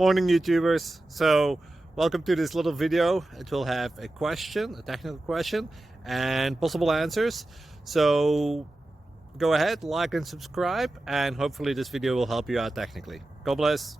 Morning YouTubers. So welcome to this little video. It will have a question, a technical question, and possible answers. So go ahead, like and subscribe, and hopefully this video will help you out technically. God bless.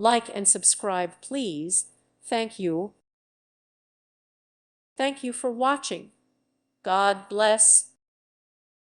Like and subscribe, please. Thank you. Thank you for watching. God bless.